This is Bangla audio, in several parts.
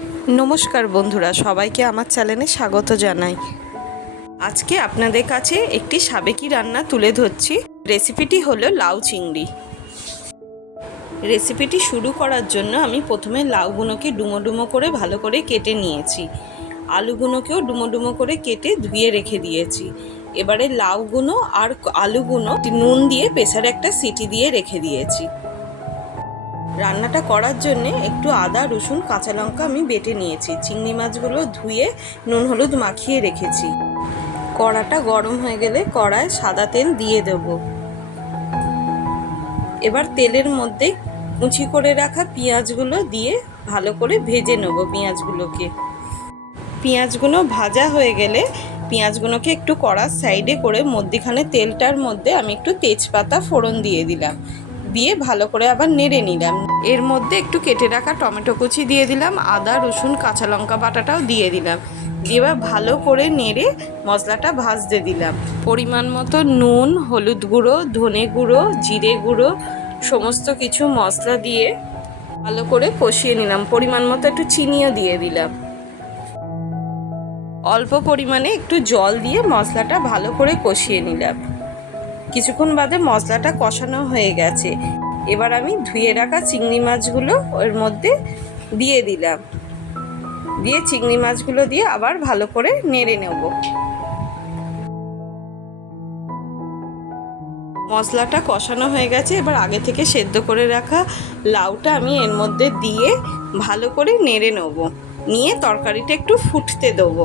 নমস্কার বন্ধুরা, সবাইকে আমার চ্যানেলে স্বাগত জানাই। আজকে আপনাদের কাছে একটি সাবেকি রান্না তুলে ধরছি। রেসিপিটি হলো লাউ চিংড়ি। রেসিপিটি শুরু করার জন্য আমি প্রথমে লাউগুলোকে ডুমো ডুমো করে ভালো করে কেটে নিয়েছি। আলুগুলোকেও ডুমো ডুমো করে কেটে ধুয়ে রেখে দিয়েছি। এবারে লাউগুলো আর আলুগুলো নুন দিয়ে প্রেসারে একটা সিটি দিয়ে রেখে দিয়েছি। রান্নাটা করার জন্য একটু আদা, রসুন, কাঁচা লঙ্কা আমি বেটে নিয়েছি। চিংড়ি মাছগুলো ধুয়ে নুন হলুদ মাখিয়ে রেখেছি। কড়াটা গরম হয়ে গেলে কড়ায় সাদা তেল দিয়ে দেব। এবার তেলের মধ্যে কুচি করে রাখা পেঁয়াজগুলো দিয়ে ভালো করে ভেজে নেব পেঁয়াজগুলোকে। পেঁয়াজগুলো ভাজা হয়ে গেলে পেঁয়াজগুলোকে একটু কড়ার সাইডে করে মধ্যিখানে তেলটার মধ্যে আমি একটু তেজপাতা ফোড়ন দিয়ে দিলাম। দিয়ে ভালো করে আবার নেড়ে নিলাম। এর মধ্যে একটু কেটে রাখা টমেটো কুচি দিয়ে দিলাম, আদা, রসুন, কাঁচা লঙ্কা বাটাটাও দিয়ে দিলাম। এবার ভালো করে নেড়ে মশলাটা ভাজতে দিলাম। পরিমাণ মতো নুন, হলুদ গুঁড়ো, ধনে গুঁড়ো, জিরে গুঁড়ো, সমস্ত কিছু মশলা দিয়ে ভালো করে কষিয়ে নিলাম। পরিমাণ মতো একটু চিনিও দিয়ে দিলাম। অল্প পরিমাণে একটু জল দিয়ে মশলাটা ভালো করে কষিয়ে নিলাম। কিছুক্ষণ বাদে মশলাটা কষানো হয়ে গেছে। এবার আমি ধুয়ে রাখা চিংড়ি মাছগুলো ওর মধ্যে দিয়ে দিলাম। দিয়ে চিংড়ি মাছগুলো দিয়ে আবার ভালো করে নেড়ে নেব। মশলাটা কষানো হয়ে গেছে। এবার আগে থেকে সেদ্ধ করে রাখা লাউটা আমি এর মধ্যে দিয়ে ভালো করে নেড়ে নেব। নিয়ে তরকারিটা একটু ফুটতে দেবো।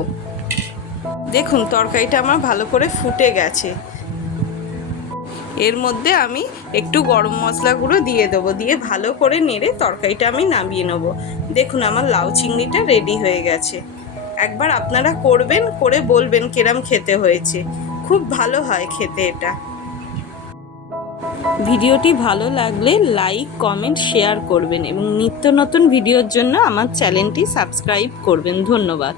দেখুন, তরকারিটা আমার ভালো করে ফুটে গেছে। এর মধ্যে আমি একটু গরম মশলা গুঁড়ো দিয়ে দেবো, দিয়ে ভালো করে নেড়ে তরকারিটা আমি নামিয়ে নেব। দেখুন আমার লাউ চিংড়িটা রেডি হয়ে গেছে। একবার আপনারা করবেন, করে বলবেন কিরম খেতে হয়েছে। খুব ভালো হয় খেতে এটা। ভিডিওটি ভালো লাগলে লাইক, কমেন্ট, শেয়ার করবেন এবং নিত্য নতুন ভিডিওর জন্য আমার চ্যানেলটি সাবস্ক্রাইব করবেন। ধন্যবাদ।